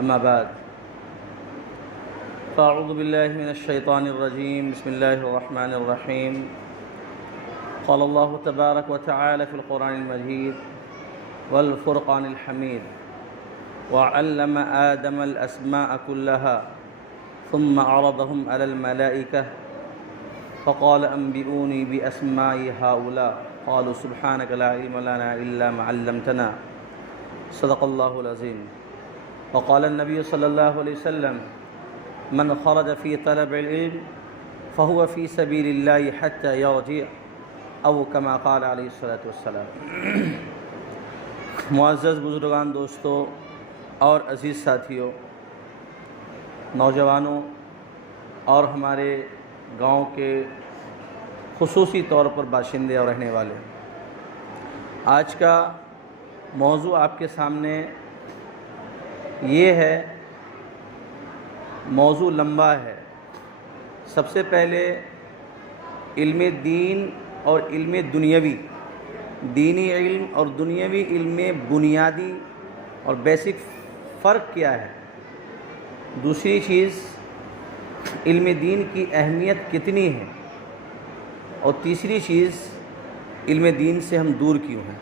أما بعد فأعوذ بالله من الشيطان الرجيم. بسم الله الرحمن الرحيم. قال الله تبارك وتعالى في القرآن المجيد والفرقان الحميد: وعلم آدم الأسماء كلها ثم عرضهم على الملائكة فقال أنبئوني بأسماء هؤلاء قالوا سبحانك لا علم لنا إلا ما علمتنا. صدق الله العظيم. وقال النبي صلى الله عليه وسلم: من خرج في طلب العلم فهو في سبيل الله حتى يرجع او كما قال علیہ الصلوۃ والسلام. معزز بزرگان، دوستوں اور عزیز ساتھیوں، نوجوانوں اور ہمارے گاؤں کے خصوصی طور پر باشندے اور رہنے والے، آج کا موضوع آپ کے سامنے یہ ہے. موضوع لمبا ہے. سب سے پہلے علم دین اور علم دنیاوی، دینی علم اور دنیاوی علم میں بنیادی اور بیسک فرق کیا ہے. دوسری چیز، علم دین کی اہمیت کتنی ہے. اور تیسری چیز، علم دین سے ہم دور کیوں ہیں.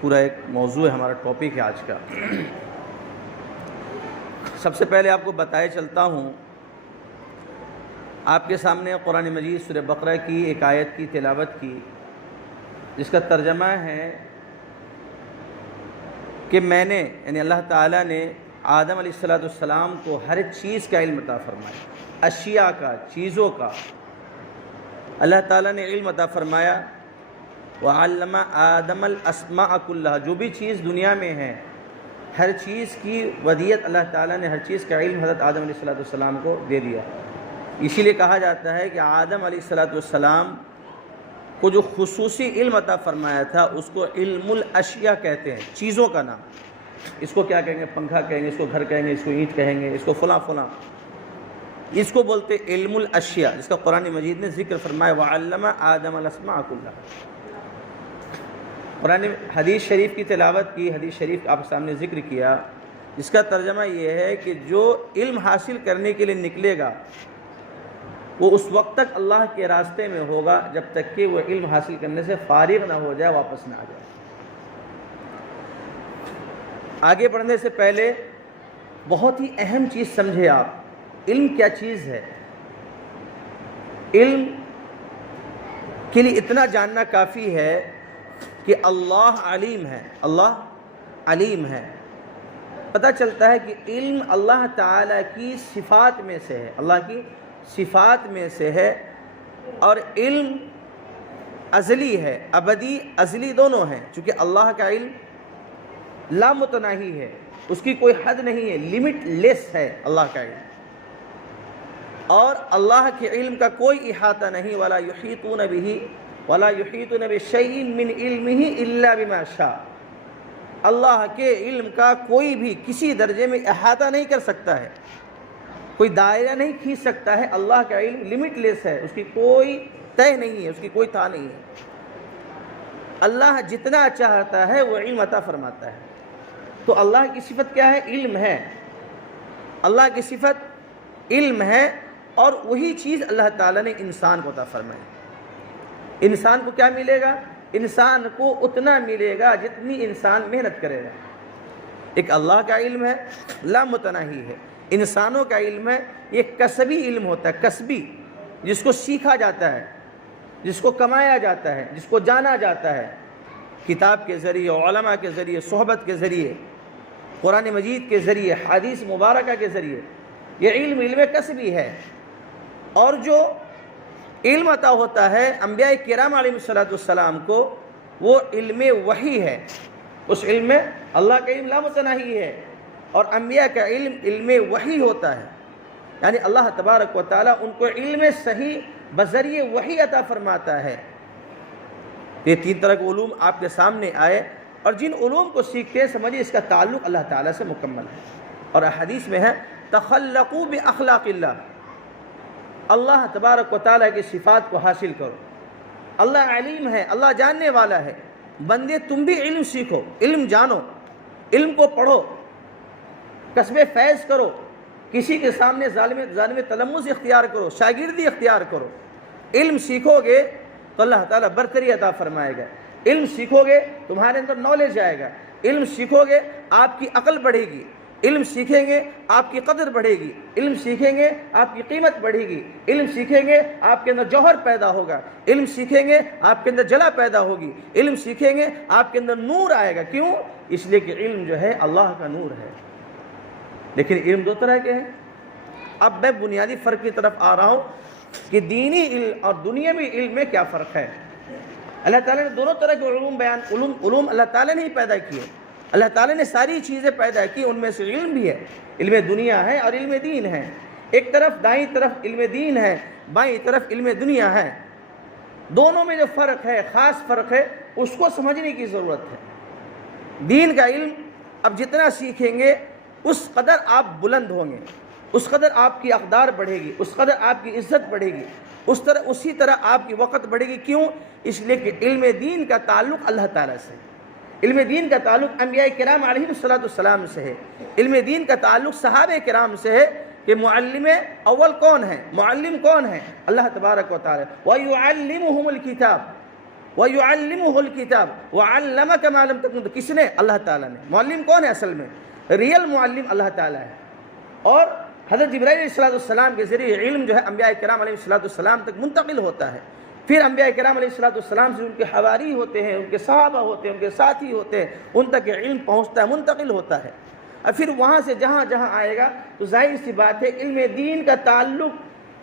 پورا ایک موضوع ہے، ہمارا ٹاپک ہے آج کا. سب سے پہلے آپ کو بتائے چلتا ہوں، آپ کے سامنے قرآن مجید سورہ بقرہ کی ایک آیت کی تلاوت کی، جس کا ترجمہ ہے کہ میں نے، یعنی اللہ تعالیٰ نے آدم علیہ السلام کو ہر چیز کا علم عطا فرمایا. اشیاء کا، چیزوں کا اللہ تعالیٰ نے علم عطا فرمایا. وعلم آدم الاسماء کلها، جو بھی چیز دنیا میں ہے ہر چیز کی ودیت اللہ تعالیٰ نے، ہر چیز کا علم حضرت آدم علیہ السلام کو دے دیا. اسی لیے کہا جاتا ہے کہ آدم علیہ السلام کو جو خصوصی علم عطا فرمایا تھا اس کو علم الاشیاء کہتے ہیں، چیزوں کا نام. اس کو کیا کہیں گے؟ پنکھا کہیں گے، اس کو گھر کہیں گے، اس کو اینٹ کہیں گے، اس کو فلاں فلاں. اس کو بولتے علم الاشیاء، جس کا قرآن مجید نے ذکر فرمایا وعلم آدم الاسماء کلها. قرآن حدیث شریف کی تلاوت کی، حدیث شریف آپ کے سامنے ذکر کیا، جس کا ترجمہ یہ ہے کہ جو علم حاصل کرنے کے لیے نکلے گا وہ اس وقت تک اللہ کے راستے میں ہوگا جب تک کہ وہ علم حاصل کرنے سے فارغ نہ ہو جائے، واپس نہ آ جائے. آگے بڑھنے سے پہلے بہت ہی اہم چیز سمجھے آپ. علم کیا چیز ہے؟ علم کے لیے اتنا جاننا کافی ہے کہ اللہ علیم ہے. اللہ علیم ہے. پتہ چلتا ہے کہ علم اللہ تعالیٰ کی صفات میں سے ہے، اللہ کی صفات میں سے ہے. اور علم ازلی ہے، ابدی ازلی دونوں ہیں. چونکہ اللہ کا علم لا متناہی ہے، اس کی کوئی حد نہیں ہے، لمٹ لیس ہے اللہ کا علم. اور اللہ کے علم کا کوئی احاطہ نہیں. ولا یحیطون به ولا یحیطون بشیء من علمہ الا بما شاء. اللہ کے علم کا کوئی بھی کسی درجے میں احاطہ نہیں کر سکتا ہے، کوئی دائرہ نہیں کھینچ سکتا ہے. اللہ کا علم لمٹ لیس ہے، اس کی کوئی طے نہیں ہے، اس کی کوئی تھا نہیں ہے. اللہ جتنا چاہتا ہے وہ علم عطا فرماتا ہے. تو اللہ کی صفت کیا ہے؟ علم ہے. اللہ کی صفت علم ہے. اور وہی چیز اللہ تعالیٰ نے انسان کو عطا فرمائی. انسان کو کیا ملے گا؟ انسان کو اتنا ملے گا جتنی انسان محنت کرے گا. ایک اللہ کا علم ہے، لا متناہی ہے. انسانوں کا علم ہے، یہ کسبی علم ہوتا ہے، کسبی، جس کو سیکھا جاتا ہے، جس کو کمایا جاتا ہے، جس کو جانا جاتا ہے کتاب کے ذریعے، علماء کے ذریعے، صحبت کے ذریعے، قرآن مجید کے ذریعے، حدیث مبارکہ کے ذریعے. یہ علم کسبی ہے. اور جو علم عطا ہوتا ہے انبیاء کرام علیہ السلام کو، وہ علم وحی ہے. اس علم میں اللہ کا علم لا متناہی ہے اور انبیاء کا علم وحی ہوتا ہے. یعنی اللہ تبارک و تعالیٰ ان کو علم صحیح بذریعہ وحی عطا فرماتا ہے. یہ تین طرح کے علوم آپ کے سامنے آئے، اور جن علوم کو سیکھتے سمجھے اس کا تعلق اللہ تعالیٰ سے مکمل ہے. اور حدیث میں ہے تخلقوا باخلاق اللہ، اللہ تبارک و تعالیٰ کی صفات کو حاصل کرو. اللہ علیم ہے، اللہ جاننے والا ہے. بندے تم بھی علم سیکھو، علم جانو، علم کو پڑھو. کسب فیض کرو، کسی کے سامنے ظالم تلمس اختیار کرو، شاگردی اختیار کرو۔ علم سیکھو گے تو اللہ تعالیٰ برتری عطا فرمائے گا، علم سیکھو گے تمہارے اندر نالج آئے گا، علم سیکھو گے آپ کی عقل بڑھے گی، علم سیکھیں گے آپ کی قدر بڑھے گی، علم سیکھیں گے آپ کی قیمت بڑھے گی، علم سیکھیں گے آپ کے اندر جوہر پیدا ہوگا، علم سیکھیں گے آپ کے اندر جلا پیدا ہوگی، علم سیکھیں گے آپ کے اندر نور آئے گا۔ کیوں؟ اس لیے کہ علم جو ہے اللہ کا نور ہے۔ لیکن علم دو طرح کے ہیں۔ اب میں بنیادی فرق کی طرف آ رہا ہوں کہ دینی علم اور دنیاوی علم میں کیا فرق ہے۔ اللہ تعالیٰ نے دونوں طرح کے علوم اللہ تعالیٰ نے ہی پیدا کیے۔ اللہ تعالیٰ نے ساری چیزیں پیدا کی، ان میں سے علم بھی ہے، علم دنیا ہے اور علم دین ہے۔ ایک طرف دائیں طرف علم دین ہے، بائیں طرف علم دنیا ہے۔ دونوں میں جو فرق ہے، خاص فرق ہے، اس کو سمجھنے کی ضرورت ہے۔ دین کا علم اب جتنا سیکھیں گے اس قدر آپ بلند ہوں گے، اس قدر آپ کی اقدار بڑھے گی، اس قدر آپ کی عزت بڑھے گی، اسی طرح آپ کی وقت بڑھے گی۔ کیوں؟ اس لیے کہ علم دین کا تعلق اللہ تعالیٰ سے، علم دین کا تعلق انبیاء کرام علیہ السلام سے ہے، علم دین کا تعلق صحابہ کرام سے ہے کہ معلم اول کون ہے، معلم کون ہے؟ اللہ تبارک و تعالیٰ۔ وَيُعَلِّمُهُمُ الْكِتَابَ وَيُعَلِّمُهُ الْكِتَابَ وَعَلَّمَكَ مَا لَمْ تَكُنْ۔ کس نے؟ اللہ تعالیٰ نے۔ معلم کون ہے اصل میں؟ ریئل معلم اللہ تعالیٰ ہے۔ اور حضرت جبرائیل علیہ السلام کے ذریعے علم جو ہے انبیاء کرام علیہ السلام تک منتقل ہوتا ہے، پھر انبیاء کرام علیہ السلام سے ان کے حواری ہوتے ہیں، ان کے صحابہ ہوتے ہیں، ان کے ساتھی ہوتے ہیں، ان تک علم پہنچتا ہے، منتقل ہوتا ہے۔ اور پھر وہاں سے جہاں جہاں آئے گا تو ظاہر سی بات ہے علم دین کا تعلق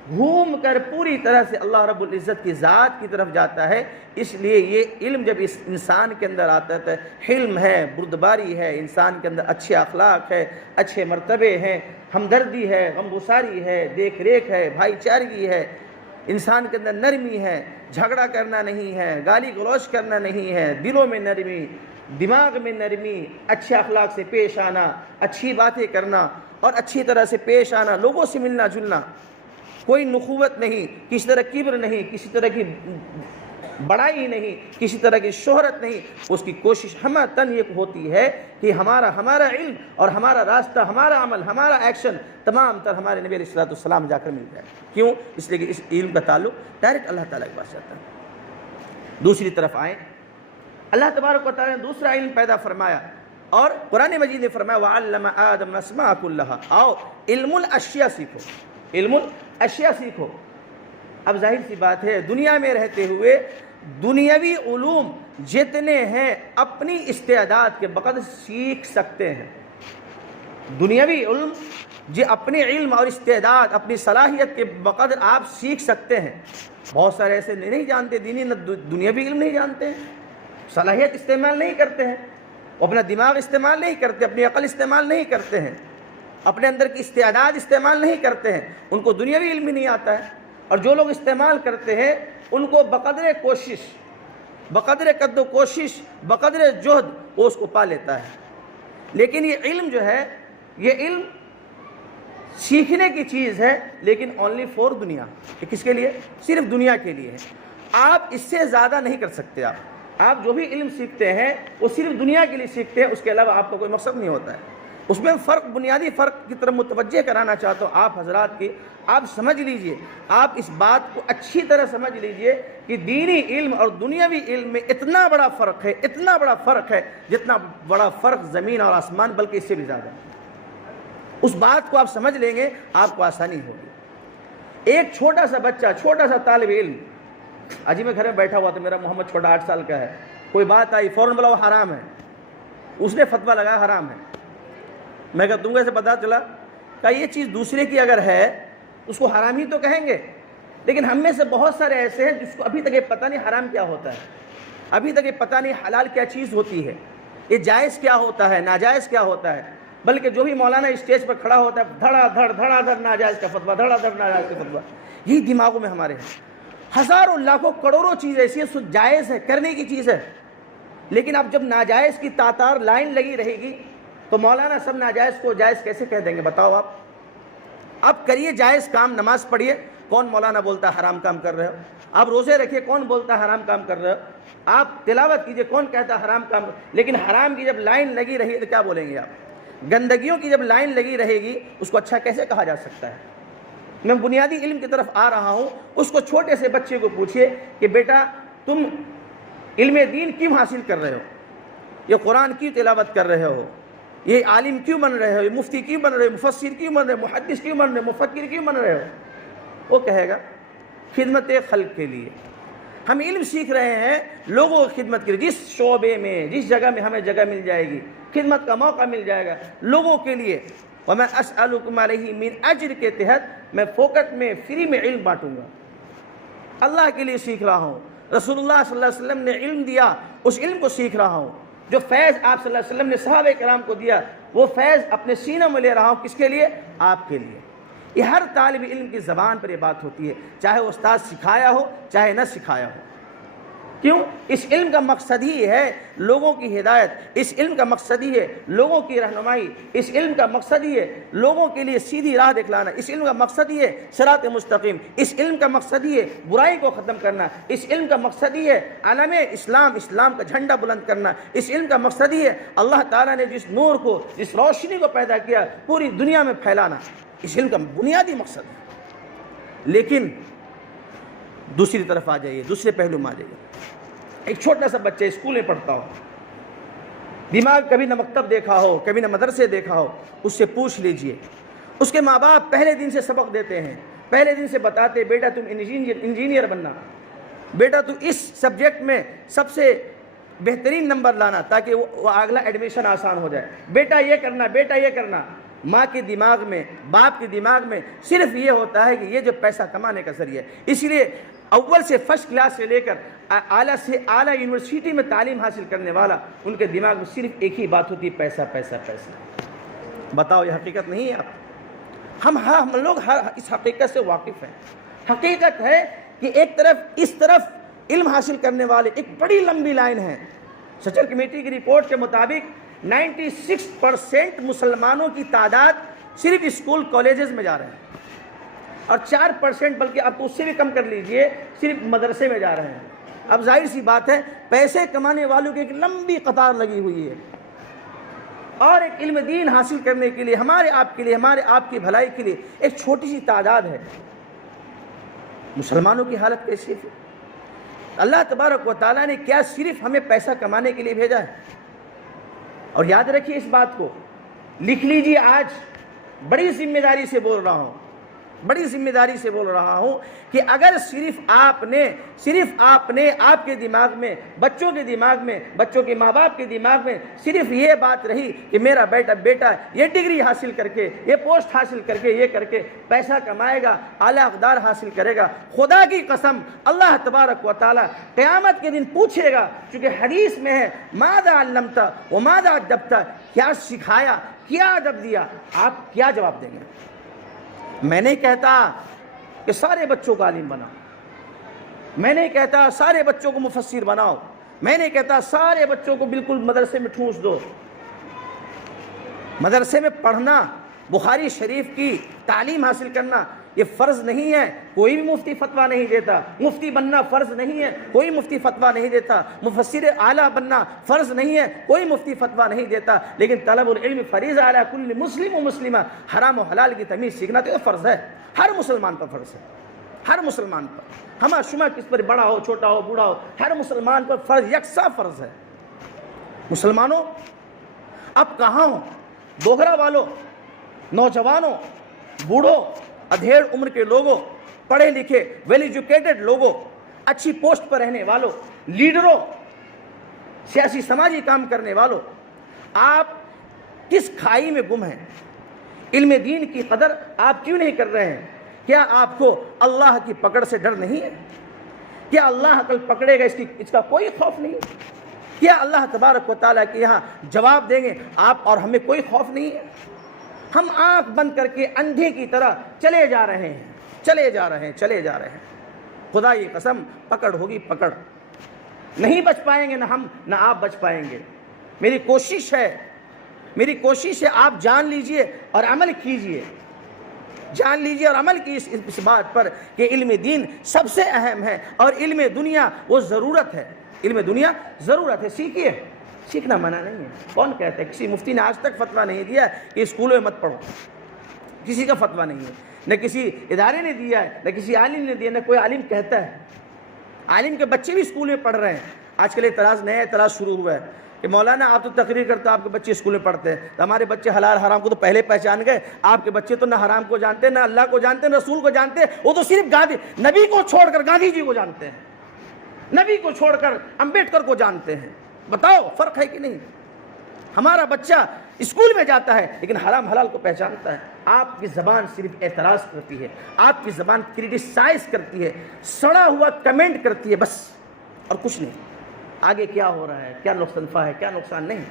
گھوم کر پوری طرح سے اللہ رب العزت کی ذات کی طرف جاتا ہے۔ اس لیے یہ علم جب اس انسان کے اندر آتا ہے، حلم ہے، بردباری ہے، انسان کے اندر اچھے اخلاق ہے، اچھے مرتبے ہیں، ہمدردی ہے، غمگساری ہے، دیکھ ریکھ ہے، بھائی چارگی ہے، انسان کے اندر نرمی ہے، جھگڑا کرنا نہیں ہے، گالی گلوچ کرنا نہیں ہے، دلوں میں نرمی، دماغ میں نرمی، اچھے اخلاق سے پیش آنا، اچھی باتیں کرنا اور اچھی طرح سے پیش آنا، لوگوں سے ملنا جلنا، کوئی نخوت نہیں، کسی طرح کبر نہیں، کسی طرح کی بڑائی نہیں، کسی طرح کی شہرت نہیں۔ اس کی کوشش ہمتاً یہ ہوتی ہے کہ ہمارا علم اور ہمارا راستہ، ہمارا عمل، ہمارا ایکشن تمام تر ہمارے نبی علیہ السلام جا کر مل جائے۔ کیوں؟ اس لیے کہ اس علم کا تعلق ڈائریکٹ اللہ تعالیٰ کے پاس جاتا ہے۔ دوسری طرف آئیں، اللہ تبارک و تعالیٰ نے دوسرا علم پیدا فرمایا اور قرآن مجید نے فرمایا وَعَلَّمَ آدَمَ الْأَسْمَاءَ كُلَّهَا۔ آؤ علم الاشیاء سیکھو، علم الاشیاء سیکھو۔ اب ظاہر سی بات ہے دنیا میں رہتے ہوئے دنیاوی علوم جتنے ہیں اپنی استعداد کے بقدر سیکھ سکتے ہیں۔ دنیاوی علم اپنے علم اور استعداد، اپنی صلاحیت کے بقدر آپ سیکھ سکتے ہیں۔ بہت سارے ایسے نہیں جانتے، دینی دنیاوی علم نہیں جانتے ہیں، صلاحیت استعمال نہیں کرتے ہیں، وہ اپنا دماغ استعمال نہیں کرتے، اپنی عقل استعمال نہیں کرتے ہیں، اپنے اندر کی استعداد استعمال نہیں کرتے ہیں، ان کو دنیاوی علم ہی نہیں آتا ہے۔ اور جو لوگ استعمال کرتے ہیں ان کو بقدر کوشش، بقدر قد و کوشش، بقدر جہد وہ اس کو پا لیتا ہے۔ لیکن یہ علم جو ہے، یہ علم سیکھنے کی چیز ہے، لیکن اونلی فور دنیا۔ کہ کس کے لیے؟ صرف دنیا کے لیے ہے۔ آپ اس سے زیادہ نہیں کر سکتے۔ آپ جو بھی علم سیکھتے ہیں وہ صرف دنیا کے لیے سیکھتے ہیں، اس کے علاوہ آپ کا کوئی مقصد نہیں ہوتا ہے۔ اس میں فرق، بنیادی فرق کی طرف متوجہ کرانا چاہتا ہوں آپ حضرات کی۔ آپ سمجھ لیجئے، آپ اس بات کو اچھی طرح سمجھ لیجئے کہ دینی علم اور دنیاوی علم میں اتنا بڑا فرق ہے، اتنا بڑا فرق ہے، جتنا بڑا فرق زمین اور آسمان، بلکہ اس سے بھی زیادہ۔ اس بات کو آپ سمجھ لیں گے آپ کو آسانی ہوگی۔ ایک چھوٹا سا بچہ، چھوٹا سا طالب علم، آج میں گھر میں بیٹھا ہوا تھا، میرا محمد چھوٹا 8 سال کا ہے، کوئی بات آئی فوراً بولا وہ حرام ہے، اس نے فتویٰ لگایا حرام ہے۔ میں کہا تم کو ایسے پتا چلا؟ کہ یہ چیز دوسرے کی اگر ہے اس کو حرام ہی تو کہیں گے، لیکن ہم میں سے بہت سارے ایسے ہیں جس کو ابھی تک یہ پتہ نہیں حرام کیا ہوتا ہے، ابھی تک یہ پتہ نہیں حلال کیا چیز ہوتی ہے، یہ جائز کیا ہوتا ہے، ناجائز کیا ہوتا ہے، بلکہ جو بھی مولانا اسٹیج پر کھڑا ہوتا ہے دھڑا دھڑ ناجائز کا فتویٰ، دھڑا دھڑ ناجائز کا فتویٰ، یہی دماغوں میں ہمارے ہیں۔ ہزاروں لاکھوں کروڑوں چیز ایسی ہے جائز ہے، کرنے کی چیز ہے، لیکن اب جب ناجائز کی تاتار لائن لگی رہے گی تو مولانا سب ناجائز کو جائز کیسے کہہ دیں گے؟ بتاؤ آپ کریے جائز کام، نماز پڑھیے، کون مولانا بولتا ہے حرام کام کر رہے ہو؟ آپ روزے رکھیے، کون بولتا ہے حرام کام کر رہے ہو؟ آپ تلاوت کیجئے، کون کہتا ہے حرام کام؟ لیکن حرام کی جب لائن لگی رہی تو کیا بولیں گے آپ؟ گندگیوں کی جب لائن لگی رہے گی اس کو اچھا کیسے کہا جا سکتا ہے؟ میں بنیادی علم کی طرف آ رہا ہوں. اس کو چھوٹے سے بچے کو پوچھئے کہ بیٹا تم علم دین کیوں حاصل کر رہے ہو؟ یہ قرآن کیوں تلاوت کر رہے ہو؟ یہ عالم کیوں بن رہے ہو؟ یہ مفتی کیوں بن رہے ہو؟ مفسر کیوں بن رہے ہو؟ محدث کیوں بن رہے ہو؟ مفکر کیوں بن رہے ہو؟ وہ کہے گا خدمت خلق کے لیے. ہم علم سیکھ رہے ہیں لوگوں کی خدمت کے لیے. جس شعبے میں جس جگہ میں ہمیں جگہ مل جائے گی، خدمت کا موقع مل جائے گا لوگوں کے لیے. وَمَا أَسْأَلُكُمْ عَلَيْهِ مِنْ أَجْرٍ کے تحت میں فوقٹ میں فری میں علم بانٹوں گا. اللہ کے لیے سیکھ رہا ہوں. رسول اللہ صلی اللہ علیہ وسلم نے علم دیا، اس علم کو سیکھ رہا ہوں. جو فیض آپ صلی اللہ علیہ وسلم نے صحابہ کرام کو دیا وہ فیض اپنے سینوں میں لے رہا ہوں. کس کے لیے؟ آپ کے لیے. یہ ہر طالب علم کی زبان پر یہ بات ہوتی ہے، چاہے وہ استاد سکھایا ہو چاہے نہ سکھایا ہو. کیوں؟ اس علم کا مقصد ہی ہے لوگوں کی ہدایت، اس علم کا مقصد ہی ہے لوگوں کی رہنمائی، اس علم کا مقصد ہی ہے لوگوں کے لیے سیدھی راہ دکھلانا، اس علم کا مقصد ہی ہے صراط مستقیم، اس علم کا مقصد ہی ہے برائی کو ختم کرنا، اس علم کا مقصد ہی ہے عالم اسلام کا جھنڈا بلند کرنا، اس علم کا مقصد ہی ہے اللہ تعالیٰ نے جس نور کو جس روشنی کو پیدا کیا پوری دنیا میں پھیلانا. اس علم کا بنیادی مقصد ہے. لیکن دوسری طرف آ جائیے، دوسرے پہلو میں آ جائیے. ایک چھوٹا سا بچہ اسکول میں پڑھتا ہو، دماغ کبھی نہ مکتب دیکھا ہو کبھی نہ مدرسے دیکھا ہو، اس سے پوچھ لیجئے. اس کے ماں باپ پہلے دن سے سبق دیتے ہیں، پہلے دن سے بتاتے بیٹا تم انجینئر بننا، بیٹا تو اس سبجیکٹ میں سب سے بہترین نمبر لانا تاکہ وہ اگلا ایڈمیشن آسان ہو جائے، بیٹا یہ کرنا بیٹا یہ کرنا. ماں کے دماغ میں باپ کے دماغ میں صرف یہ ہوتا ہے کہ یہ جو پیسہ کمانے کا ذریعہ ہے. اس لیے اول سے فرسٹ کلاس سے لے کر اعلیٰ سے اعلیٰ یونیورسٹی میں تعلیم حاصل کرنے والا ان کے دماغ میں صرف ایک ہی بات ہوتی ہے، پیسہ پیسہ پیسہ. بتاؤ یہ حقیقت نہیں ہے؟ آپ ہم لوگ اس حقیقت سے واقف ہیں. حقیقت ہے کہ ایک طرف اس طرف علم حاصل کرنے والے ایک بڑی لمبی لائن ہے. سچر کمیٹی کی رپورٹ کے مطابق 96% مسلمانوں کی تعداد صرف اسکول کالجز میں جا رہے ہیں اور 4% بلکہ اب تو اس سے بھی کم کر لیجئے صرف مدرسے میں جا رہے ہیں. اب ظاہر سی بات ہے پیسے کمانے والوں کی ایک لمبی قطار لگی ہوئی ہے اور ایک علم دین حاصل کرنے کے لیے ہمارے آپ کی بھلائی کے لیے ایک چھوٹی سی تعداد ہے. مسلمانوں کی حالت کیسی ہے؟ اللہ تبارک و تعالیٰ نے کیا صرف ہمیں پیسہ کمانے کے لیے بھیجا ہے؟ اور یاد رکھیے اس بات کو، لکھ لیجیے. آج بڑی ذمہ داری سے بول رہا ہوں کہ اگر صرف آپ نے آپ کے دماغ میں بچوں کے دماغ میں بچوں کے ماں باپ کے دماغ میں صرف یہ بات رہی کہ میرا بیٹا یہ ڈگری حاصل کر کے یہ پوسٹ حاصل کر کے یہ کر کے پیسہ کمائے گا اعلیٰ اقدار حاصل کرے گا، خدا کی قسم اللہ تبارک و تعالیٰ قیامت کے دن پوچھے گا. چونکہ حدیث میں ہے ماذا علمت وماذا ادبت، کیا سکھایا کیا ادب دیا، آپ کیا جواب دیں گے؟ میں نہیں کہتا کہ سارے بچوں کو عالم بناؤ، میں نہیں کہتا سارے بچوں کو مفسر بناؤ، میں نہیں کہتا سارے بچوں کو بالکل مدرسے میں ٹھونس دو. مدرسے میں پڑھنا، بخاری شریف کی تعلیم حاصل کرنا یہ فرض نہیں ہے. کوئی بھی مفتی فتویٰ نہیں دیتا. مفتی بننا فرض نہیں ہے، کوئی مفتی فتویٰ نہیں دیتا. مفسر اعلیٰ بننا فرض نہیں ہے، کوئی مفتی فتویٰ نہیں دیتا. لیکن طلب العلم فریضہ علی کل مسلم و مسلمہ، حرام و حلال کی تمیز سیکھنا تو فرض ہے، ہر مسلمان پر فرض ہے. ہر مسلمان پر، ہمہ شمہ کس پر بڑا ہو چھوٹا ہو بوڑھا ہو، ہر مسلمان پر فرض یکساں فرض ہے. مسلمانوں اب کہاں ہوں؟ دوگھرا والوں، نوجوانوں، بوڑھوں، ادھیڑ عمر کے لوگوں، پڑھے لکھے ویل ایجوکیٹڈ لوگوں، اچھی پوسٹ پر رہنے والوں، لیڈروں، سیاسی سماجی کام کرنے والوں، آپ کس کھائی میں گم ہیں؟ علم دین کی قدر آپ کیوں نہیں کر رہے ہیں؟ کیا آپ کو اللہ کی پکڑ سے ڈر نہیں ہے؟ کیا اللہ کل پکڑے گا اس کا کوئی خوف نہیں؟ کیا اللہ تبارک و تعالیٰ کے یہاں جواب دیں گے آپ اور ہمیں کوئی خوف نہیں ہے؟ ہم آنکھ بند کر کے اندھے کی طرح چلے جا رہے ہیں. خدا کی قسم پکڑ ہوگی، پکڑ نہیں بچ پائیں گے، نہ ہم نہ آپ بچ پائیں گے. میری کوشش ہے آپ جان لیجئے اور عمل کیجئے، جان لیجئے اور عمل کی اس بات پر کہ علم دین سب سے اہم ہے اور علم دنیا وہ ضرورت ہے. علم دنیا ضرورت ہے. سیکھنا منع نہیں ہے. کون کہتا ہے؟ کسی مفتی نے آج تک فتویٰ نہیں دیا کہ اسکولوں میں مت پڑھو. کسی کا فتویٰ نہیں ہے، نہ کسی ادارے نے دیا ہے، نہ کسی عالم نے دیا، نہ کوئی عالم کہتا ہے. عالم کے بچے بھی اسکول میں پڑھ رہے ہیں. آج کل نیا اعتراض شروع ہوا ہے کہ مولانا آپ تو تقریر کرتے آپ کے بچے اسکول میں پڑھتے ہیں، تو ہمارے بچے حلال حرام کو تو پہلے پہچان گئے، آپ کے بچے تو نہ حرام کو جانتے، نہ اللہ کو جانتے، نہ رسول کو جانتے، وہ تو صرف نبی کو چھوڑ کر گاندھی جی کو جانتے ہیں، نبی کو چھوڑ کر امبیڈکر کو جانتے ہیں. بتاؤ فرق ہے کہ نہیں؟ ہمارا بچہ اسکول میں جاتا ہے لیکن حرام حلال کو پہچانتا ہے. آپ کی زبان صرف اعتراض کرتی ہے، آپ کی زبان کرٹیسائز کرتی ہے، سڑا ہوا کمنٹ کرتی ہے، بس، اور کچھ نہیں. آگے کیا ہو رہا ہے، کیا نقصان ہے، کیا نقصان نہیں.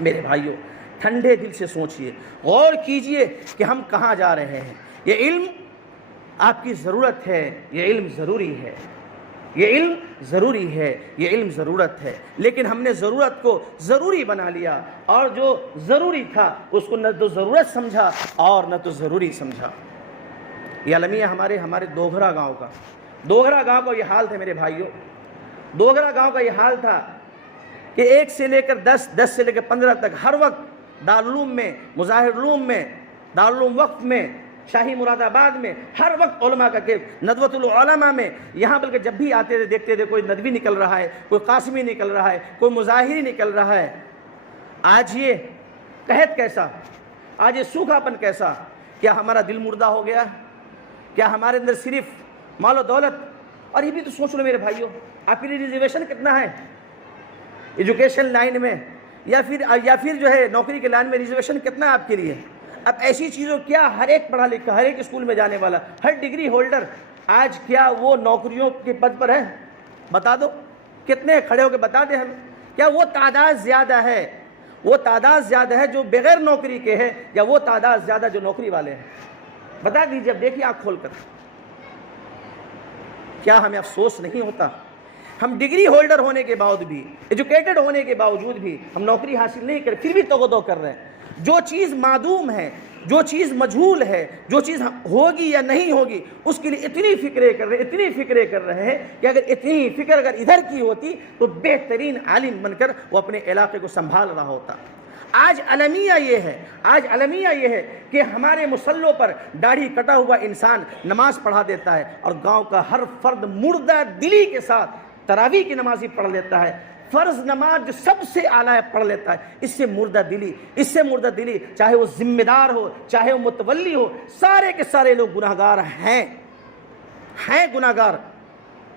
میرے بھائیوں، ٹھنڈے دل سے سوچئے، غور کیجئے کہ ہم کہاں جا رہے ہیں. یہ علم آپ کی ضرورت ہے، یہ علم ضروری ہے، یہ علم ضروری ہے، یہ علم ضرورت ہے. لیکن ہم نے ضرورت کو ضروری بنا لیا، اور جو ضروری تھا اس کو نہ تو ضرورت سمجھا اور نہ تو ضروری سمجھا. یہ المیہ ہمارے دوگھرا گاؤں کا یہ حال تھا. میرے بھائیوں، دوگھرا گاؤں کا یہ حال تھا کہ 1 سے لے کر 10، 10 سے لے کر 15 تک ہر وقت دارالعلوم میں، مظاہر علوم میں، دارالعلوم وقف میں، شاہی مراد آباد میں ہر وقت علماء کا کیمپ، ندوۃ العلماء میں. یہاں بلکہ جب بھی آتے تھے دیکھتے تھے کوئی ندوی نکل رہا ہے، کوئی قاسمی نکل رہا ہے، کوئی مظاہری نکل رہا ہے. آج یہ قحط کیسا، آج یہ سوکھا پن کیسا. کیا ہمارا دل مردہ ہو گیا؟ کیا ہمارے اندر صرف مال و دولت؟ اور یہ بھی تو سوچ لو میرے بھائیوں، آپ کے لیے ریزرویشن کتنا ہے ایجوکیشن لائن میں، یا پھر جو ہے نوکری کے لائن میں ریزرویشن کتنا ہے آپ کے لیے؟ اب ایسی چیزوں کیا ہر ایک پڑھا لکھا، ہر ایک اسکول میں جانے والا، ہر ڈگری ہولڈر آج کیا وہ نوکریوں کے پد پر ہے؟ بتا دو کتنے کھڑے ہو کے بتا دیں ہم. کیا وہ تعداد زیادہ ہے جو بغیر نوکری کے ہے، یا وہ تعداد زیادہ جو نوکری والے ہیں؟ بتا دیجیے. اب دیکھیے آنکھ کھول کر. کیا ہمیں افسوس نہیں ہوتا؟ ہم ڈگری ہولڈر ہونے کے باوجود بھی، ایجوکیٹڈ ہونے کے باوجود بھی ہم نوکری حاصل نہیں کر، پھر بھی توقع کر رہے ہیں. جو چیز معدوم ہے، جو چیز مجہول ہے، جو چیز ہوگی یا نہیں ہوگی، اس کے لیے اتنی فکریں کر رہے ہیں کہ اگر اتنی فکر اگر ادھر کی ہوتی تو بہترین عالم بن کر وہ اپنے علاقے کو سنبھال رہا ہوتا. آج المیہ یہ ہے کہ ہمارے مصلوں پر داڑھی کٹا ہوا انسان نماز پڑھا دیتا ہے، اور گاؤں کا ہر فرد مردہ دلی کے ساتھ تراویح کی نمازی پڑھ لیتا ہے. فرض نماز جو سب سے اعلیٰ ہے پڑھ لیتا ہے. اس سے مردہ دلی چاہے وہ ذمہ دار ہو، چاہے وہ متولی ہو، سارے کے سارے لوگ گناہگار ہیں گناہگار.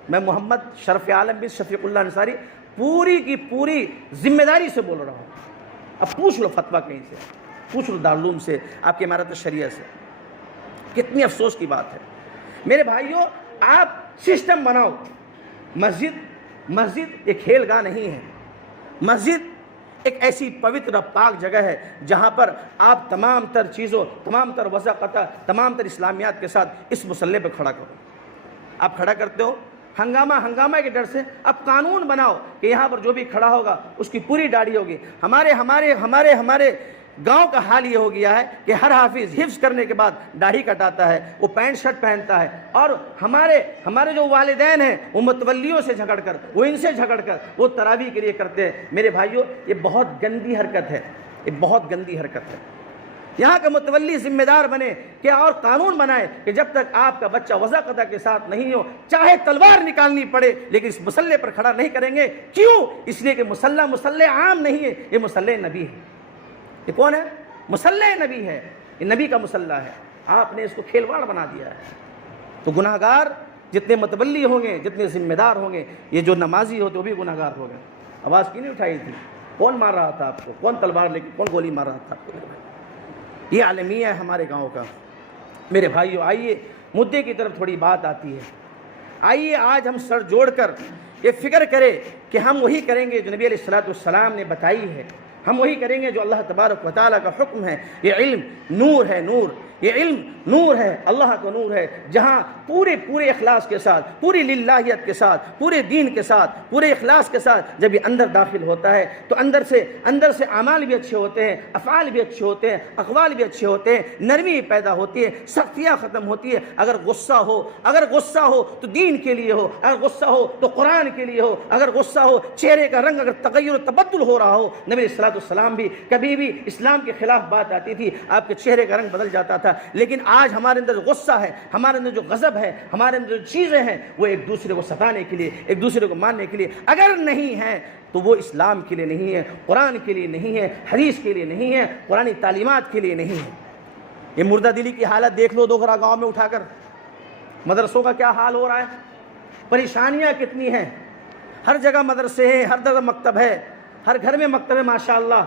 میں محمد شرف عالم بن شفیق اللہ انصاری پوری کی پوری ذمہ داری سے بول رہا ہوں. اب پوچھ لو فتویٰ کہیں سے، پوچھ لو دارالعلوم سے، آپ کی امارت شریعہ سے. کتنی افسوس کی بات ہے میرے بھائیوں. آپ سسٹم بناؤ. مسجد ایک کھیل گاہ نہیں ہے. مسجد ایک ایسی پوتر پاک جگہ ہے جہاں پر آپ تمام تر چیزوں، تمام تر وضاقتہ، تمام تر اسلامیات کے ساتھ اس مسلح پہ کھڑا کرو. آپ کھڑا کرتے ہو ہنگامہ کے ڈر سے. اب قانون بناؤ کہ یہاں پر جو بھی کھڑا ہوگا اس کی پوری داڑھی ہوگی. ہمارے گاؤں کا حال یہ ہو گیا ہے کہ ہر حافظ حفظ کرنے کے بعد داڑھی کٹاتا ہے، وہ پینٹ شرٹ پہنتا ہے، اور ہمارے جو والدین ہیں وہ متولیوں سے جھگڑ کر، وہ ان سے جھگڑ کر وہ تراویح کے لیے کرتے ہیں. میرے بھائیوں، یہ بہت گندی حرکت ہے. یہاں کا متولی ذمہ دار بنے کہ اور قانون بنائے کہ جب تک آپ کا بچہ وضاقتہ کے ساتھ نہیں ہو، چاہے تلوار نکالنی پڑے لیکن اس مسلح پر کھڑا نہیں کریں گے. کیوں؟ اس لیے کہ مسلح عام نہیں ہے، یہ مسلح نبی ہے. یہ کون ہے؟ مسلح نبی ہے. یہ نبی کا مسلح ہے. آپ نے اس کو کھیلواڑ بنا دیا ہے. تو گناہگار جتنے متولی ہوں گے، جتنے ذمہ دار ہوں گے، یہ جو نمازی ہوتے وہ بھی گناہگار ہو گئے. آواز کیوں نہیں اٹھائی تھی؟ کون مار رہا تھا آپ کو؟ کون تلوار لے کے کون گولی مار رہا تھا آپ کو؟ یہ عالمیہ ہے ہمارے گاؤں کا. میرے بھائیو، آئیے مدعے کی طرف تھوڑی بات آتی ہے. آئیے آج ہم سر جوڑ کر یہ فکر کریں کہ ہم وہی کریں گے جو نبی علیہ الصلوۃ والسلام نے بتائی ہے. ہم وہی کریں گے جو اللہ تبارک و تعالیٰ کا حکم ہے. یہ علم نور ہے، نور. یہ علم نور ہے، اللہ کا نور ہے، جہاں پورے اخلاص کے ساتھ، پوری للہیت کے ساتھ، پورے دین کے ساتھ، پورے اخلاص کے ساتھ جب یہ اندر داخل ہوتا ہے تو اندر سے اعمال بھی اچھے ہوتے ہیں، افعال بھی اچھے ہوتے ہیں، اقوال بھی اچھے ہوتے ہیں، نرمی پیدا ہوتی ہے، سختیاں ختم ہوتی ہے۔ اگر غصہ ہو تو دین کے لیے ہو، اگر غصہ ہو تو قرآن کے لیے ہو، اگر غصہ ہو، چہرے کا رنگ اگر تغیر و تبدل ہو رہا ہو، نبی صلی اللہ علیہ وسلم بھی کبھی بھی اسلام کے خلاف بات آتی تھی آپ کے چہرے کا رنگ بدل جاتا تھا۔ لیکن آج ہمارے اندر غصہ ہے، ہمارے اندر جو غضب ہے، ہمارے اندر جو چیزیں ہیں، وہ ایک دوسرے کو ستانے کے لیے، ایک دوسرے کو ماننے کے لیے اگر نہیں ہے تو وہ اسلام کے لیے نہیں ہے، قرآن کے لیے نہیں ہے، حدیث کے لیے نہیں ہے، قرآنی تعلیمات کے لیے نہیں ہے۔ یہ مردہ دلی کی حالت دیکھ لو دوغرا گاؤں میں اٹھا کر، مدرسوں کا کیا حال ہو رہا ہے، پریشانیاں کتنی ہیں، ہر جگہ مدرسے ہیں، ہر جگہ مکتب ہے، ہر گھر میں مکتب ہے، ماشاءاللہ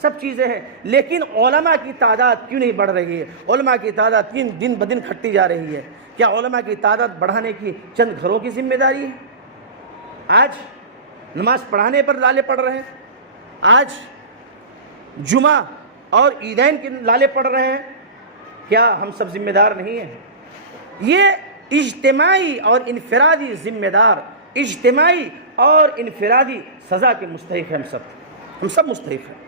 سب چیزیں ہیں، لیکن علماء کی تعداد کیوں نہیں بڑھ رہی ہے؟ علماء کی تعداد دن بدن گھٹتی جا رہی ہے۔ کیا علماء کی تعداد بڑھانے کی چند گھروں کی ذمہ داری ہے؟ آج نماز پڑھانے پر لالے پڑ رہے ہیں، آج جمعہ اور عیدین کے لالے پڑ رہے ہیں، کیا ہم سب ذمہ دار نہیں ہیں؟ یہ اجتماعی اور انفرادی ذمہ دار، اجتماعی اور انفرادی سزا کے مستحق ہیں، ہم سب مستحق ہیں۔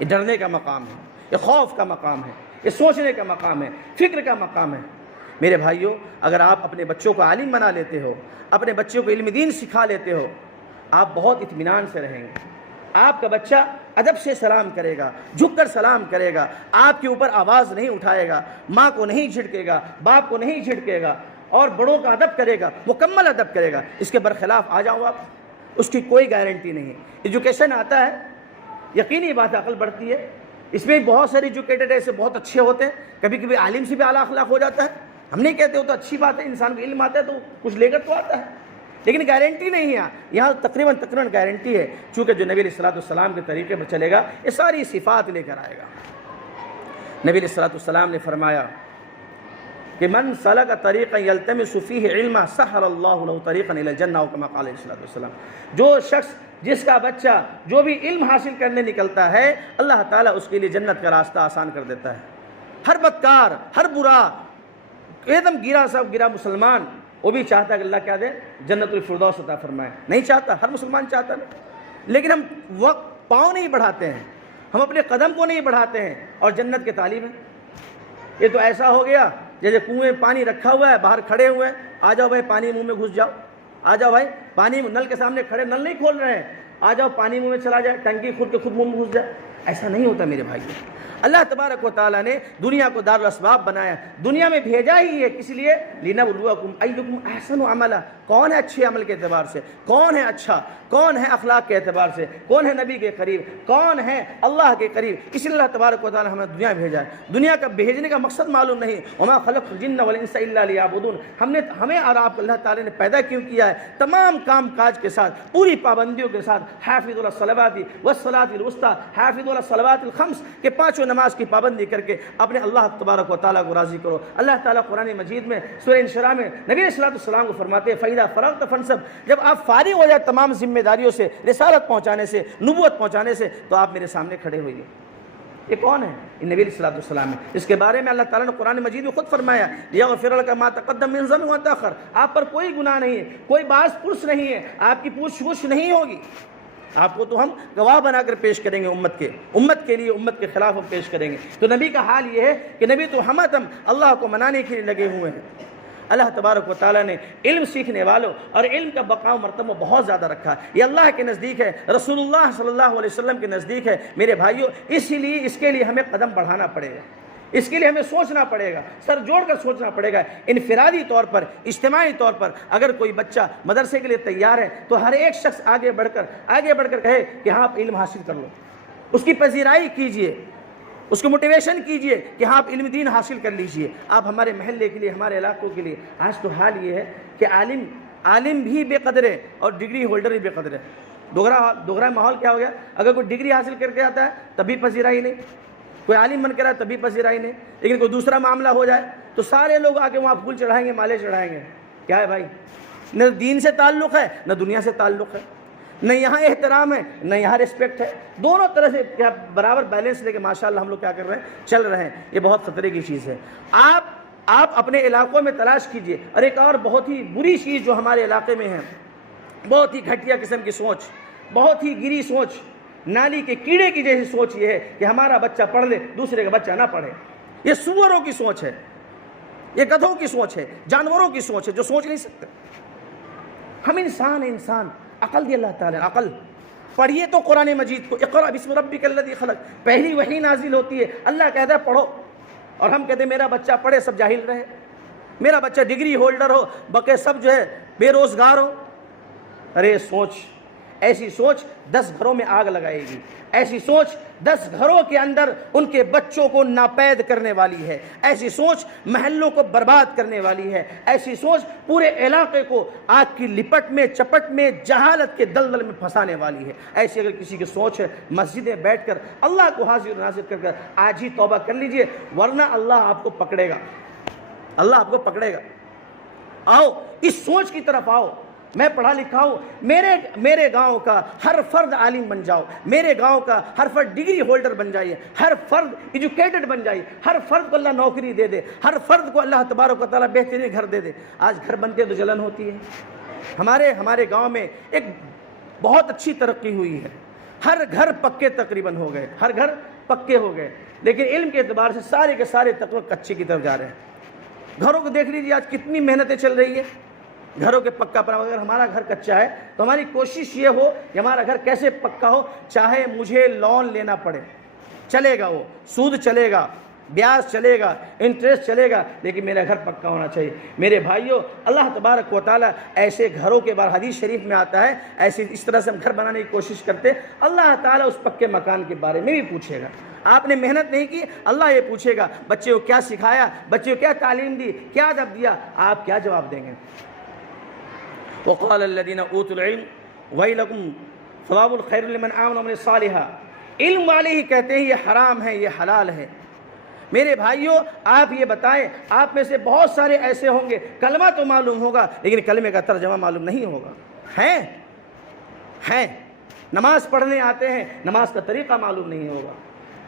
یہ ڈرنے کا مقام ہے، یہ خوف کا مقام ہے، یہ سوچنے کا مقام ہے، فکر کا مقام ہے۔ میرے بھائیوں، اگر آپ اپنے بچوں کو عالم بنا لیتے ہو، اپنے بچوں کو علم دین سکھا لیتے ہو، آپ بہت اطمینان سے رہیں گے۔ آپ کا بچہ ادب سے سلام کرے گا، جھک کر سلام کرے گا، آپ کے اوپر آواز نہیں اٹھائے گا، ماں کو نہیں جھڑکے گا، باپ کو نہیں جھڑکے گا، اور بڑوں کا ادب کرے گا، مکمل ادب کرے گا۔ اس کے برخلاف آ جاؤ آپ، اس کی کوئی گارنٹی نہیں ہے۔ ایجوکیشن آتا ہے، یقینی بات عقل بڑھتی ہے، اس میں بہت سارے ایجوکیٹڈ ایسے بہت اچھے ہوتے ہیں، کبھی کبھی عالم سے بھی اعلیٰ اخلاق ہو جاتا ہے۔ ہم نہیں کہتے ہو تو اچھی بات ہے، انسان کو علم آتا ہے تو کچھ لے کر تو آتا ہے، لیکن گارنٹی نہیں ہے۔ یہاں تقریباً گارنٹی ہے، چونکہ جو نبی علیہ السلام کے طریقے پر چلے گا یہ ساری صفات لے کر آئے گا۔ نبی علیہ السلام نے فرمایا کہ من سلک طریقا یلتمس فیہ علما سہل اللہ لہ طریقا الی الجنہ، کما قال علیہ السلام۔ جو شخص، جس کا بچہ جو بھی علم حاصل کرنے نکلتا ہے، اللہ تعالیٰ اس کے لیے جنت کا راستہ آسان کر دیتا ہے۔ ہر بدکار، ہر برا، ایک دم گرا مسلمان، وہ بھی چاہتا ہے کہ اللہ کیا دے، جنت الفردوس عطا فرمائے۔ نہیں چاہتا، ہر مسلمان چاہتا ہے، لیکن ہم وقت پاؤں نہیں بڑھاتے ہیں، ہم اپنے قدم کو نہیں بڑھاتے ہیں، اور جنت کے طالب ہیں۔ یہ تو ایسا ہو گیا جیسے کنویں میں پانی رکھا ہوا ہے، باہر کھڑے ہوئے ہیں، آ جاؤ بھائی پانی منہ میں گھس جاؤ، آ جاؤ بھائی پانی، نل کے سامنے کھڑے، نل نہیں کھول رہے ہیں، آ جاؤ پانی منہ میں چلا جائے، ٹنکی خود کے خود منہ میں گھس جائے۔ ایسا نہیں ہوتا میرے بھائی۔ اللہ تبارک و تعالیٰ نے دنیا کو دار الاسباب بنایا، دنیا میں بھیجا ہی ہے کس لیے؟ لِنَبْلُوَكُمْ أَيُّكُمْ أَحْسَنُ عَمَلًا۔ کون ہے اچھے عمل کے اعتبار سے، کون ہے اچھا، کون ہے اخلاق کے اعتبار سے، کون ہے نبی کے قریب، کون ہے اللہ کے قریب۔ اس لیے اللہ تبارک و تعالیٰ ہمیں دنیا بھیجا ہے۔ دنیا کا بھیجنے کا مقصد معلوم نہیں، وَمَا خَلَقْتُ الْجِنَّ وَالْإِنسَ إِلَّا لِيَعْبُدُونَ۔ ہمیں اور آپ کو اللہ تعالیٰ نے پیدا کیوں کیا ہے؟ تمام کام کاج کے ساتھ، پوری پابندیوں کے ساتھ، حافظوا علی الصلوات والصلاۃ الوسطیٰ، حافظوا علی الصلوات الخمس، کہ پانچوں نماز کی پابندی کر کے اپنے اللہ تبارک و تعالیٰ کو راضی کرو۔ اللہ تعالیٰ قرآن مجید میں سورہ انشراح میں نبی علیہ السلام کو فرماتے ہیں فَإِذَا فَرَغْتَ فَانْصَبْ، جب آپ فارغ ہو جائے تمام ذمہ داریوں سے، رسالت پہنچانے سے، نبوت پہنچانے سے، تو آپ میرے سامنے کھڑے ہوئیے۔ یہ کون ہے؟ یہ نبی علیہ السلام ہے۔ اس کے بارے میں اللہ تعالیٰ نے قرآن مجید میں خود فرمایا لِيَغْفِرَ لَكَ مَا تَقَدَّمَ مِن ذَنبِكَ وَمَا تَأَخَّرَ۔ آپ پر کوئی گناہ نہیں ہے، کوئی باز پرس نہیں ہے، آپ کی پوچھ گچھ نہیں ہوگی، آپ کو تو ہم گواہ بنا کر پیش کریں گے، امت کے لیے، امت کے خلاف ہم پیش کریں گے۔ تو نبی کا حال یہ ہے کہ نبی تو ہم اللہ کو منانے کے لیے لگے ہوئے ہیں۔ اللہ تبارک و تعالیٰ نے علم سیکھنے والوں اور علم کا بقا و مرتبہ بہت زیادہ رکھا ہے۔ یہ اللہ کے نزدیک ہے، رسول اللہ صلی اللہ علیہ وسلم کے نزدیک ہے۔ میرے بھائیوں، اس کے لیے ہمیں قدم بڑھانا پڑے گا، اس کے لیے ہمیں سوچنا پڑے گا، سر جوڑ کر سوچنا پڑے گا۔ انفرادی طور پر، اجتماعی طور پر اگر کوئی بچہ مدرسے کے لیے تیار ہے تو ہر ایک شخص آگے بڑھ کر کہے کہ ہاں آپ علم حاصل کر لو، اس کی پذیرائی کیجئے، اس کو موٹیویشن کیجئے کہ ہاں آپ علم دین حاصل کر لیجئے۔ آپ ہمارے محلے کے لیے، ہمارے علاقوں کے لیے، آج تو حال یہ ہے کہ عالم بھی بے قدر ہے اور ڈگری ہولڈر بھی بے قدر ہے۔ دوغرا ماحول کیا ہو گیا؟ اگر کوئی ڈگری حاصل کر کے آتا ہے تبھی پذیرائی نہیں، کوئی عالم بن کر آئے تبھی پذیرائی نہیں، لیکن کوئی دوسرا معاملہ ہو جائے تو سارے لوگ آ کے وہاں پھول چڑھائیں گے، مالے چڑھائیں گے۔ کیا ہے بھائی؟ نہ دین سے تعلق ہے، نہ دنیا سے تعلق ہے۔ نہ یہاں احترام ہے نہ یہاں رسپیکٹ ہے. دونوں طرح سے کیا برابر بیلنس لے کے ماشاءاللہ ہم لوگ کیا کر رہے ہیں, چل رہے ہیں. یہ بہت خطرے کی چیز ہے. آپ اپنے علاقوں میں تلاش کیجئے. اور ایک اور بہت ہی بری چیز جو ہمارے علاقے میں ہے, بہت ہی گھٹیا قسم کی سوچ, بہت ہی گری سوچ, نالی کے کیڑے کی جیسی سوچ یہ ہے کہ ہمارا بچہ پڑھ لے دوسرے کا بچہ نہ پڑھے. یہ سوروں کی سوچ ہے, یہ گدھوں کی سوچ ہے, جانوروں کی سوچ ہے جو سوچ نہیں سکتے. ہم انسان عقل دی اللہ تعالیٰ, عقل. پڑھیے تو قرآن مجید کو, اقرأ بسم ربک الذی خلق, پہلی وحی نازل ہوتی ہے, اللہ کہتا ہے پڑھو, اور ہم کہتے ہیں میرا بچہ پڑھے سب جاہل رہے, میرا بچہ ڈگری ہولڈر ہو بقیہ سب جو ہے بے روزگار ہو. ارے سوچ, ایسی سوچ 10 گھروں میں آگ لگائے گی. ایسی سوچ 10 گھروں کے اندر ان کے بچوں کو ناپید کرنے والی ہے. ایسی سوچ محلوں کو برباد کرنے والی ہے. ایسی سوچ پورے علاقے کو آگ کی لپٹ میں چپٹ میں جہالت کے دلدل میں پھنسانے والی ہے. ایسی اگر کسی کی سوچ ہے, مسجدیں بیٹھ کر اللہ کو حاضر ناظر کر کر آج ہی توبہ کر لیجئے, ورنہ اللہ آپ کو پکڑے گا, اللہ آپ کو پکڑے گا. آؤ اس سوچ کی طرف آؤ. میں پڑھا لکھا ہوں, میرے گاؤں کا ہر فرد عالم بن جاؤ, میرے گاؤں کا ہر فرد ڈگری ہولڈر بن جائیے, ہر فرد ایجوکیٹڈ بن جائیے, ہر فرد کو اللہ نوکری دے دے, ہر فرد کو اللہ تبارک و تعالیٰ بہترین گھر دے دے. آج گھر بنتے تو جلن ہوتی ہے. ہمارے گاؤں میں ایک بہت اچھی ترقی ہوئی ہے, ہر گھر پکے تقریباً ہو گئے, ہر گھر پکے ہو گئے, لیکن علم کے اعتبار سے سارے کے سارے تقریباً کچے کی طرف جا رہے ہیں. گھروں کو دیکھ لیجیے آج کتنی محنتیں چل رہی ہے گھروں کے پکا پر. اگر ہمارا گھر کچا ہے تو ہماری کوشش یہ ہو کہ ہمارا گھر کیسے پکا ہو, چاہے مجھے لون لینا پڑے, چلے گا, وہ سود چلے گا, بیاج چلے گا, انٹرسٹ چلے گا, لیکن میرا گھر پکا ہونا چاہیے. میرے بھائیوں, اللہ تبارک و تعالیٰ ایسے گھروں کے بارے حدیث شریف میں آتا ہے, اس طرح سے ہم گھر بنانے کی کوشش کرتے, اللہ تعالیٰ اس پکے مکان کے بارے میں بھی پوچھے گا. آپ نے محنت نہیں کی, اللہ یہ پوچھے گا بچے کو کیا سکھایا, بچے کو کیا تعلیم دی, کیا ادب دیا, آپ کیا جواب دیں گے؟ وقال الذين اوتوا العلم ويلكم ثواب الخير لمن آمن وعمل صالحا. علم والے ہی کہتے ہیں یہ حرام ہے, یہ حلال ہے. میرے بھائیوں, آپ یہ بتائیں, آپ میں سے بہت سارے ایسے ہوں گے کلمہ تو معلوم ہوگا لیکن کلمے کا ترجمہ معلوم نہیں ہوگا. ہیں نماز پڑھنے آتے ہیں, نماز کا طریقہ معلوم نہیں ہوگا.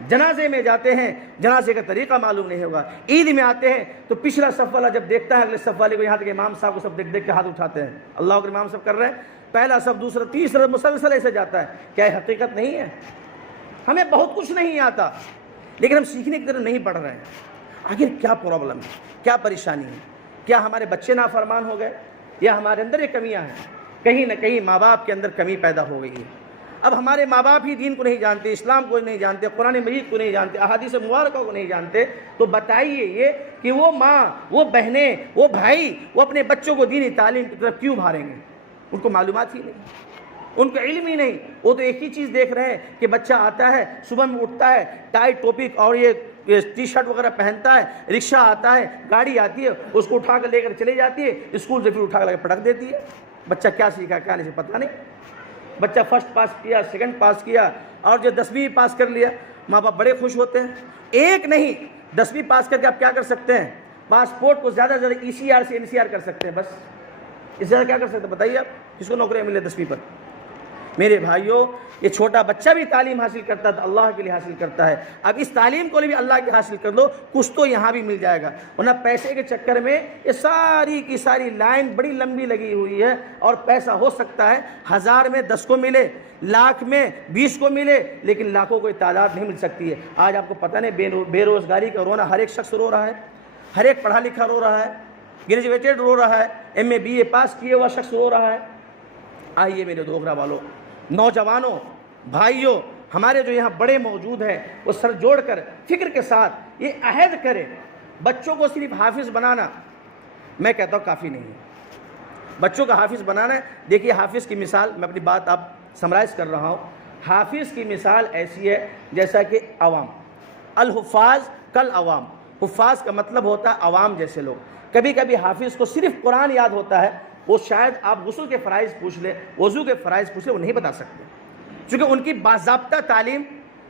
جنازے میں جاتے ہیں, جنازے کا طریقہ معلوم نہیں ہوگا. عید میں آتے ہیں تو پچھلا صف والا جب دیکھتا ہے اگلے صف والے کو, یہاں تک امام صاحب کو سب دیکھ کے ہاتھ اٹھاتے ہیں, اللہ اکبر امام صاحب کر رہے ہیں, پہلا صف دوسرا تیسرا مسلسل ایسے جاتا ہے. کیا یہ حقیقت نہیں ہے؟ ہمیں بہت کچھ نہیں آتا لیکن ہم سیکھنے کی طرف نہیں بڑھ رہے ہیں. آخر کیا پرابلم ہے, کیا پریشانی ہے؟ کیا ہمارے بچے نافرمان ہو گئے یا ہمارے اندر یہ کمیاں ہیں؟ کہیں نہ کہیں ماں باپ کے اندر کمی پیدا ہو گئی ہے. اب ہمارے ماں باپ ہی دین کو نہیں جانتے, اسلام کو نہیں جانتے, قرآن مجید کو نہیں جانتے, احادیث مبارکہ کو نہیں جانتے, تو بتائیے یہ کہ وہ ماں, وہ بہنیں, وہ بھائی, وہ اپنے بچوں کو دینی تعلیم کی طرف کیوں بھاریں گے؟ ان کو معلومات ہی نہیں, ان کو علم ہی نہیں. وہ تو ایک ہی چیز دیکھ رہے ہیں کہ بچہ آتا ہے, صبح میں اٹھتا ہے, ٹائی ٹوپی اور یہ ٹی شرٹ وغیرہ پہنتا ہے, رکشہ آتا ہے, گاڑی آتی ہے, اس کو اٹھا کر لے کر چلے جاتی ہے, اسکول سے پھر اٹھا کر لے کر پٹک دیتی ہے. بچہ کیا سیکھا کیا نہیں پتہ نہیں. بچہ فرسٹ پاس کیا, سیکنڈ پاس کیا, اور جو 10ویں پاس کر لیا, ماں باپ بڑے خوش ہوتے ہیں. ایک نہیں, 10ویں پاس کر کے آپ کیا کر سکتے ہیں؟ پاسپورٹ کو زیادہ سے زیادہ ECR سے NCR کر سکتے ہیں, بس اس سے زیادہ کیا کر سکتے ہیں بتائیے آپ؟ کس کو نوکریاں ملے 10ویں پر؟ میرے بھائیوں, یہ چھوٹا بچہ بھی تعلیم حاصل کرتا ہے تو اللہ کے لیے حاصل کرتا ہے. اب اس تعلیم کو بھی اللہ کے حاصل کر دو, کچھ تو یہاں بھی مل جائے گا. ورنہ پیسے کے چکر میں یہ ساری کی ساری لائن بڑی لمبی لگی ہوئی ہے, اور پیسہ ہو سکتا ہے 1000 میں 10 کو ملے, لاکھ میں 20 کو ملے, لیکن لاکھوں کو تعداد نہیں مل سکتی ہے. آج آپ کو پتہ نہیں بے روزگاری کا رونا ہر ایک شخص رو رہا ہے, ہر ایک پڑھا لکھا رو رہا ہے, گریجویٹڈ رو رہا ہے, MA BA پاس کیے ہوا شخص رو رہا ہے. آئیے میرے دوغرا والوں, نوجوانوں, بھائیوں, ہمارے جو یہاں بڑے موجود ہیں وہ سر جوڑ کر فکر کے ساتھ یہ عہد کریں, بچوں کو صرف حافظ بنانا میں کہتا ہوں کافی نہیں ہے. بچوں کا حافظ بنانا ہے. دیکھیے حافظ کی مثال, میں اپنی بات آپ سمرائز کر رہا ہوں. حافظ کی مثال ایسی ہے جیسا کہ عوام, الحفاظ کل عوام. حفاظ کا مطلب ہوتا ہے عوام جیسے لوگ. کبھی کبھی حافظ کو صرف قرآن یاد ہوتا ہے, وہ شاید آپ غسل کے فرائض پوچھ لیں, وضو کے فرائض پوچھ لیں, وہ نہیں بتا سکتے, چونکہ ان کی باضابطہ تعلیم,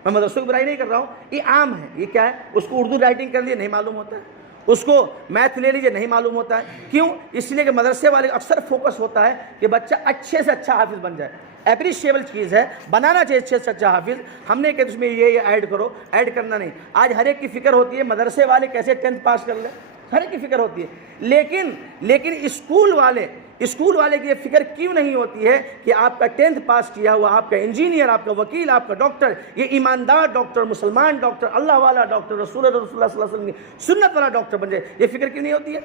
میں مدرسوں کی برائی نہیں کر رہا ہوں, یہ عام ہے. یہ کیا ہے, اس کو اردو رائٹنگ کر لیے نہیں معلوم ہوتا ہے, اس کو میتھ لے لیجیے نہیں معلوم ہوتا ہے. کیوں؟ اس لیے کہ مدرسے والے اکثر فوکس ہوتا ہے کہ بچہ اچھے سے اچھا حافظ بن جائے. اپریشیبل چیز ہے، بنانا چاہیے اچھے سے اچھا حافظ. ہم نے کہ اس میں یہ ایڈ کرو، ایڈ کرنا نہیں. آج ہر ایک کی فکر ہوتی ہے مدرسے والے کیسے 10th پاس کر لیں، ہر ایک کی فکر ہوتی ہے. لیکن اسکول والے کی یہ فکر کیوں نہیں ہوتی ہے کہ آپ کا 10th پاس کیا ہوا، آپ کا انجینئر، آپ کا وکیل، آپ کا ڈاکٹر، یہ ایماندار ڈاکٹر، مسلمان ڈاکٹر، اللہ والا ڈاکٹر، رسول اللہ صلی اللہ علیہ وسلم کی سنت والا ڈاکٹر بن جائے. یہ فکر کیوں نہیں ہوتی ہے؟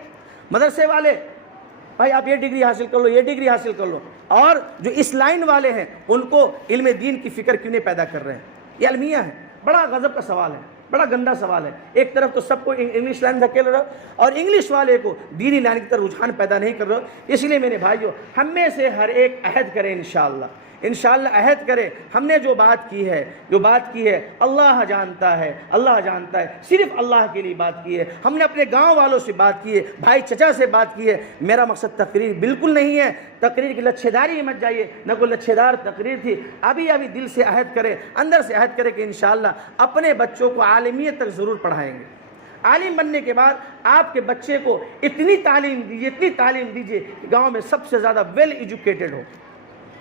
مدرسے والے بھائی آپ یہ ڈگری حاصل کر لو، یہ ڈگری حاصل کر لو. اور جو اس لائن والے ہیں ان کو علم دین کی فکر کیوں نہیں پیدا کر رہے ہیں؟ یہ المیہ ہے. بڑا غضب کا سوال ہے، بڑا گندا سوال ہے. ایک طرف تو سب کو انگلش لائن دھکیل رہا اور انگلش والے کو دینی لائن کی طرف رجحان پیدا نہیں کر رہا. اس لیے میرے بھائیو، ہم میں سے ہر ایک عہد کرے انشاءاللہ عہد کرے. ہم نے جو بات کی ہے اللہ جانتا ہے، صرف اللہ کے لیے بات کی ہے. ہم نے اپنے گاؤں والوں سے بات کی ہے، بھائی چچا سے بات کی ہے. میرا مقصد تقریر بالکل نہیں ہے، تقریر کی لچھےداری مت جائیے، نہ کوئی لچھےدار تقریر تھی. ابھی دل سے عہد کرے، اندر سے عہد کرے کہ انشاءاللہ اپنے بچوں کو عالمیت تک ضرور پڑھائیں گے. عالم بننے کے بعد آپ کے بچے کو اتنی تعلیم دیجیے کہ گاؤں میں سب سے زیادہ ویل ایجوکیٹڈ ہو.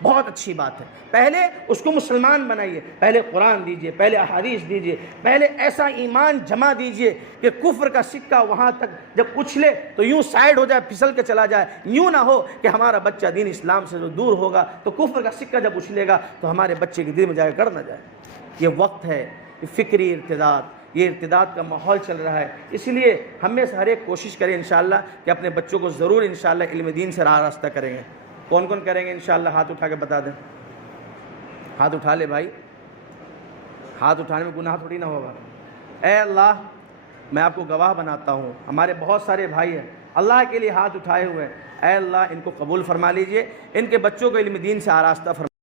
بہت اچھی بات ہے. پہلے اس کو مسلمان بنائیے، پہلے قرآن دیجیے، پہلے احادیث دیجیے، پہلے ایسا ایمان جمع دیجیے کہ کفر کا سکہ وہاں تک جب اچھلے تو یوں سائیڈ ہو جائے، پھسل کے چلا جائے. یوں نہ ہو کہ ہمارا بچہ دین اسلام سے جو دور ہوگا تو کفر کا سکہ جب اچھلے گا تو ہمارے بچے کے دل میں جائے گڑ نہ جائے. یہ وقت ہے کہ فکری ارتداد کا ماحول چل رہا ہے. اس لیے ہم میں سے ہر ایک کوشش کریں انشاءاللہ کہ اپنے بچوں کو ضرور انشاءاللہ علم دین سے راہ راستہ کریں گے. کون کون کریں گے انشاءاللہ؟ ہاتھ اٹھا کے بتا دیں. ہاتھ اٹھا لے بھائی، ہاتھ اٹھانے میں گناہ تھوڑی نہ ہوگا. اے اللہ، میں آپ کو گواہ بناتا ہوں، ہمارے بہت سارے بھائی ہیں اللہ کے لیے ہاتھ اٹھائے ہوئے ہیں. اے اللہ ان کو قبول فرما لیجئے، ان کے بچوں کو علم دین سے آراستہ فرما